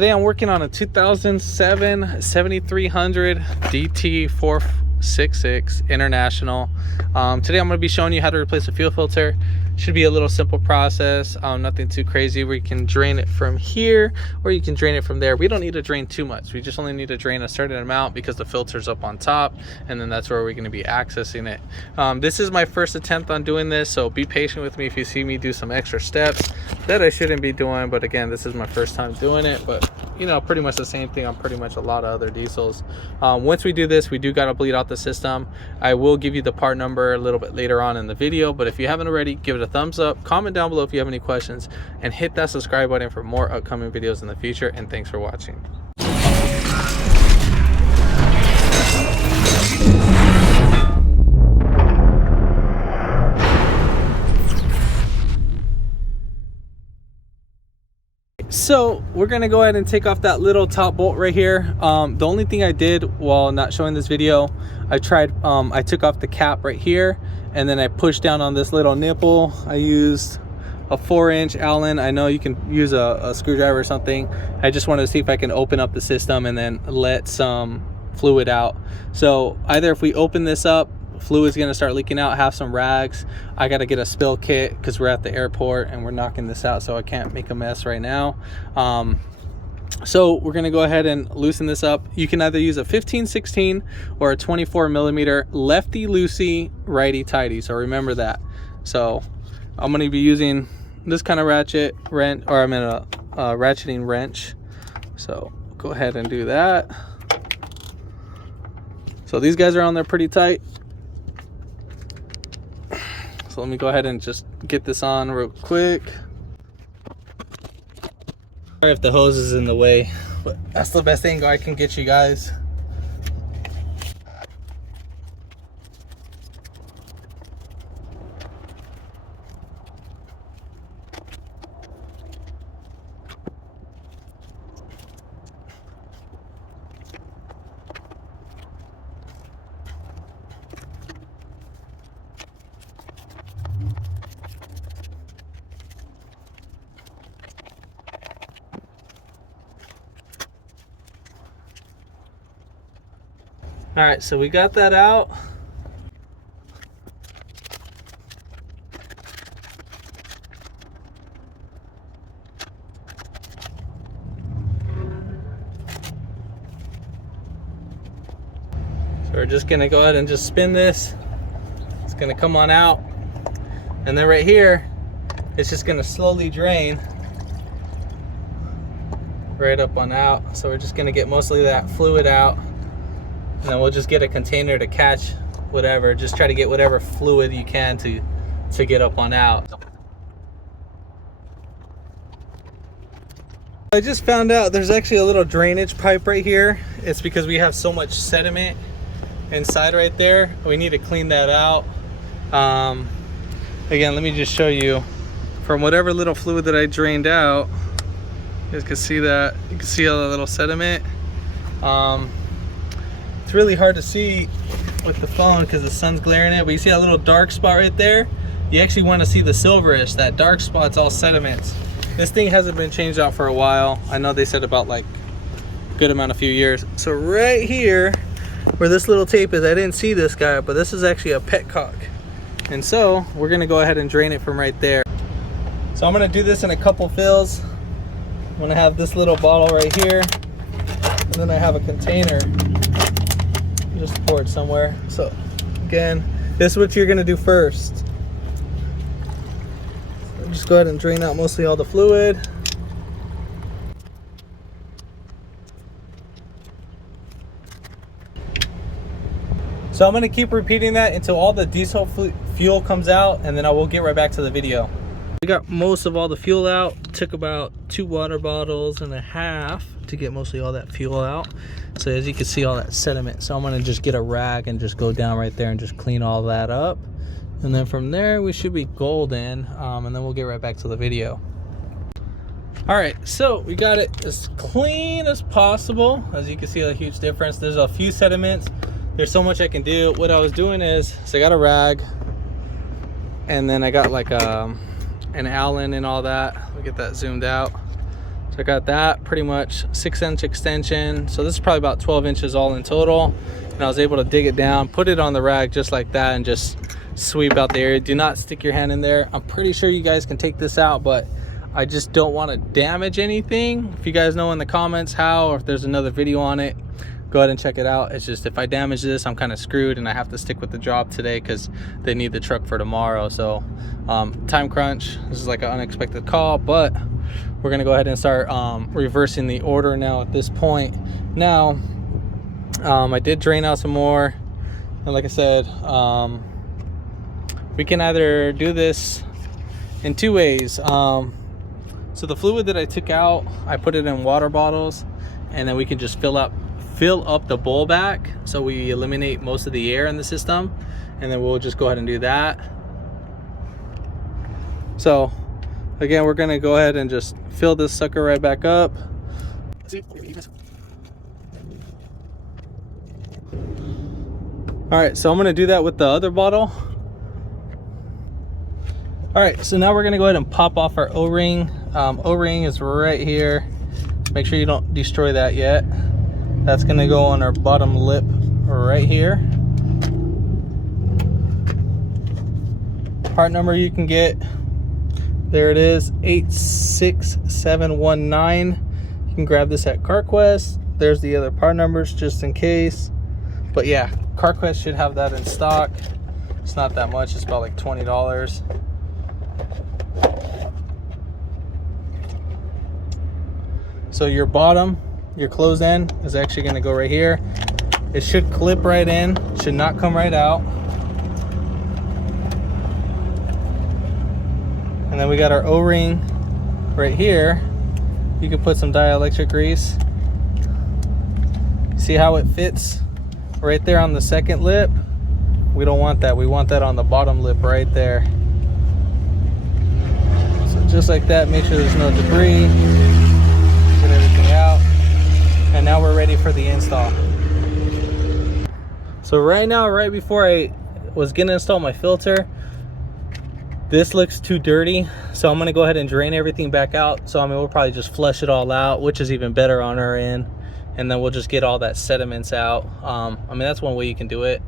Today I'm working on a 2007 7300 DT466 International. Today I'm going to be showing you how to replace a fuel filter. Should be a little simple process, nothing too crazy, where you can drain it from here or you can drain it from there. We don't need to drain too much. We just only need to drain a certain amount because the filter's up on top, and then that's where we're going to be accessing it. This is my first attempt on doing this, so be patient with me if you see me do some extra steps that I shouldn't be doing. But again, this is my first time doing it, but you know, pretty much the same thing on pretty much a lot of other diesels. Once we do this, we do got to bleed out the system. I will give you the part number a little bit later on in the video, but if you haven't already, give it a thumbs up, comment down below if you have any questions, and hit that subscribe button for more upcoming videos in the future. And thanks for watching. So we're gonna go ahead and take off that little top bolt right here. The only thing I did while not showing this video, I took off the cap right here, and then I pushed down on this little nipple. I used a 4-inch Allen. I know you can use a screwdriver or something. I just wanted to see if I can open up the system and then let some fluid out. So either if we open this up, fluid's gonna start leaking out, have some rags. I gotta get a spill kit because we're at the airport and we're knocking this out, so I can't make a mess right now. So we're gonna go ahead and loosen this up. You can either use a 15-16 or a 24mm lefty loosey, righty tighty, so remember that. So I'm gonna be using this kind of ratchet wrench, or I'm in a ratcheting wrench. So go ahead and do that. So these guys are on there pretty tight. So let me go ahead and just get this on real quick. Sorry if the hose is in the way, but that's the best angle I can get you guys. All right, so we got that out. So we're just gonna go ahead and just spin this. It's gonna come on out. And then right here, it's just gonna slowly drain right up on out. So we're just gonna get mostly that fluid out. And then we'll just get a container to catch whatever. Just try to get whatever fluid you can to get up on out. I just found out there's actually a little drainage pipe right here. It's because we have so much sediment inside right there. We need to clean that out. Again, let me just show you. From whatever little fluid that I drained out, you guys can see that. You can see all the little sediment. It's really hard to see with the phone because the sun's glaring it, but you see that little dark spot right there? You actually want to see the silverish. That dark spot's all sediments. This thing hasn't been changed out for a while. I know they said about like a good amount, a few years. So right here where this little tape is, I didn't see this guy, but this is actually a petcock. And so we're gonna go ahead and drain it from right there. So I'm gonna do this in a couple fills. I'm gonna have this little bottle right here, and then I have a container. Just pour it somewhere. So again, this is what you're gonna do first. So just go ahead and drain out mostly all the fluid. So I'm gonna keep repeating that until all the diesel fuel comes out, and then I will get right back to the video. We got most of all the fuel out. It took about 2 water bottles and a half to get mostly all that fuel out. So as you can see, all that sediment. So I'm gonna just get a rag and just go down right there and just clean all that up. And then from there, we should be golden. And then we'll get right back to the video. All right, so we got it as clean as possible. As you can see, a huge difference. There's a few sediments. There's so much I can do. What I was doing is, so I got a rag, and then I got like an Allen and all that. We'll get that zoomed out. So So I got that pretty much 6-inch extension. So this is probably about 12 inches all in total. And I was able to dig it down, put it on the rag just like that, and just sweep out the area. Do not stick your hand in there. I'm pretty sure you guys can take this out, but I just don't want to damage anything. If you guys know in the comments how, or if there's another video on it, go ahead and check it out. It's just if I damage this, I'm kind of screwed, and I have to stick with the job today because they need the truck for tomorrow. So time crunch, this is like an unexpected call, but we're gonna go ahead and start reversing the order now at this point. Now I did drain out some more, and like I said, we can either do this in two ways. So the fluid that I took out, I put it in water bottles, and then we can just fill up the bowl back, so we eliminate most of the air in the system, and then we'll just go ahead and do that. So again, we're gonna go ahead and just fill this sucker right back up. All right, so I'm gonna do that with the other bottle. All right, so now we're gonna go ahead and pop off our O-ring. O-ring is right here. Make sure you don't destroy that yet. That's gonna go on our bottom lip right here. Part number you can get, there it is, 86719. You can grab this at CarQuest. There's the other part numbers just in case. But yeah, CarQuest should have that in stock. It's not that much, it's about like $20. So your bottom, your closed end is actually going to go right here. It should clip right in, should not come right out. And then we got our O-ring right here. You can put some dielectric grease. See how it fits right there on the second lip? We don't want that. We want that on the bottom lip right there. So just like that, make sure there's no debris. Get everything out. And now we're ready for the install. So right now, right before I was gonna install my filter, this looks too dirty. So I'm gonna go ahead and drain everything back out. So I mean, we'll probably just flush it all out, which is even better on our end. And then we'll just get all that sediments out. I mean, that's one way you can do it.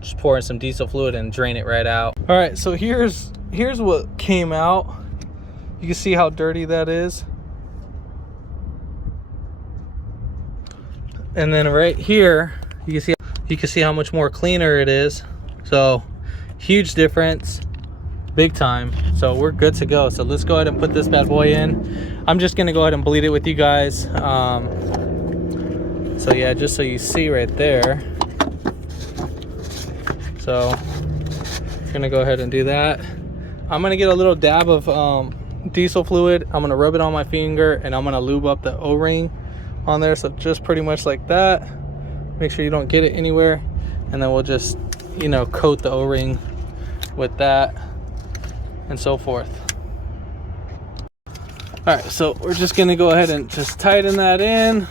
Just pour in some diesel fluid and drain it right out. All right, so here's what came out. You can see how dirty that is. And then right here, you can see how much more cleaner it is. So huge difference, big time. So we're good to go. So let's go ahead and put this bad boy in. I'm just gonna go ahead and bleed it with you guys. So yeah, just so you see right there. So I'm gonna go ahead and do that. I'm gonna get a little dab of diesel fluid. I'm gonna rub it on my finger, and I'm gonna lube up the O-ring on there. So just pretty much like that. Make sure you don't get it anywhere, and then we'll just, you know, coat the O-ring with that and so forth. All right, so we're just gonna go ahead and just tighten that in.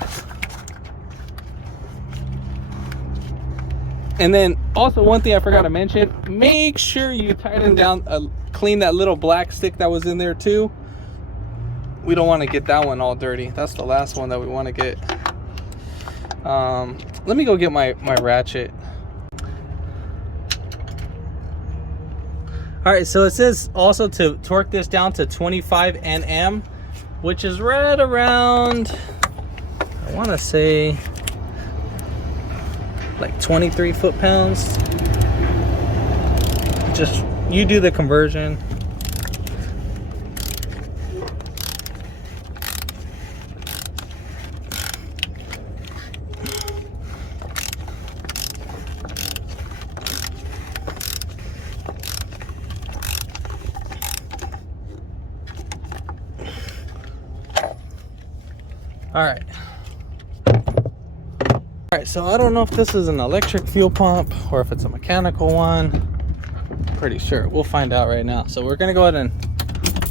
And then also, one thing I forgot to mention, make sure you tighten down, clean that little black stick that was in there too. We don't want to get that one all dirty. That's the last one that we want to get. Let me go get my ratchet. All right, so it says also to torque this down to 25 Nm, which is right around, I want to say, like 23 foot-pounds. Just, you do the conversion. All right, so I don't know if this is an electric fuel pump or if it's a mechanical one. Pretty sure. We'll find out right now. So we're gonna go ahead and,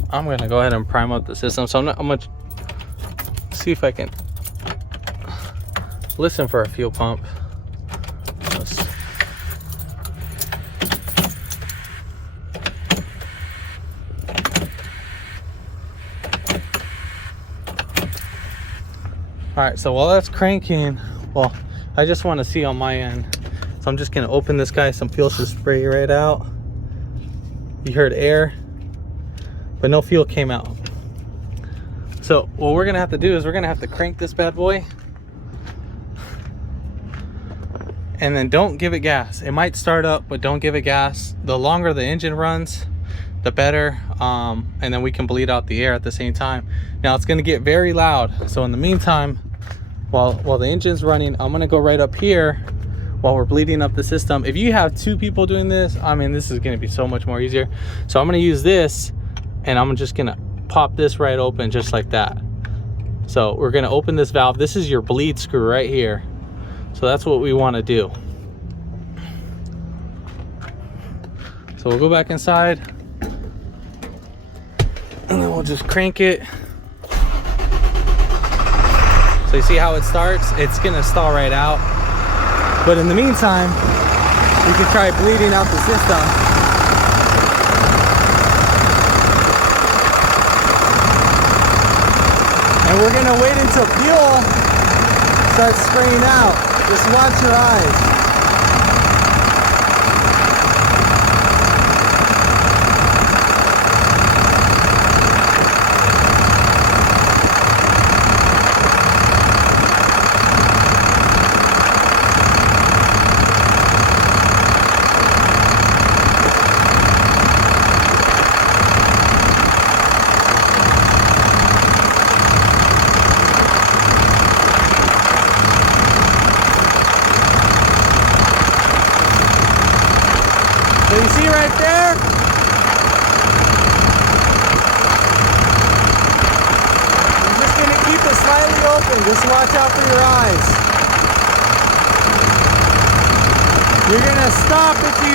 I'm gonna go ahead and prime up the system. So I'm gonna see if I can listen for a fuel pump. All right, so while that's cranking, well, I just want to see on my end. So I'm just gonna open this guy. Some fuel should spray right out. You heard air, but no fuel came out. So what we're gonna have to do is we're gonna have to crank this bad boy. And then don't give it gas. It might start up, but don't give it gas. The longer the engine runs, the better. And then we can bleed out the air at the same time. Now it's gonna get very loud. So in the meantime, while the engine's running, I'm gonna go right up here while we're bleeding up the system. If you have 2 people doing this, I mean, this is gonna be so much more easier. So I'm gonna use this, and I'm just gonna pop this right open just like that. So we're gonna open this valve. This is your bleed screw right here. So that's what we want to do. So we'll go back inside, and then we'll just crank it. So you see how it starts? It's gonna stall right out. But in the meantime, you can try bleeding out the system. And we're gonna wait until fuel starts spraying out. Just watch your eyes. So you see right there? I'm just gonna keep it slightly open. Just watch out for your eyes. You're gonna stop if you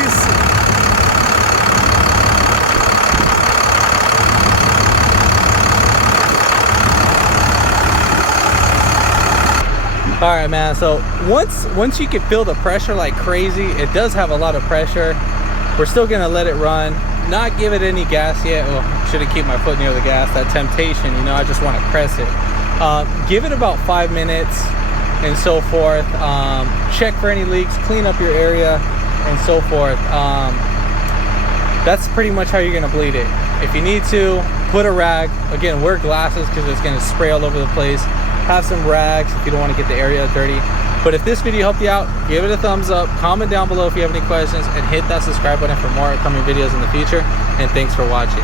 All right, man. So once you can feel the pressure like crazy, it does have a lot of pressure. We're still gonna let it run, not give it any gas yet. Well, shouldn't keep my foot near the gas. That temptation, you know, I just want to press it. Give it about 5 minutes and so forth. Check for any leaks, clean up your area and so forth. That's pretty much how you're gonna bleed it. If you need to, put a rag. Again, wear glasses because it's gonna spray all over the place. Have some rags if you don't want to get the area dirty. But if this video helped you out, give it a thumbs up, comment down below if you have any questions, and hit that subscribe button for more upcoming videos in the future. And thanks for watching.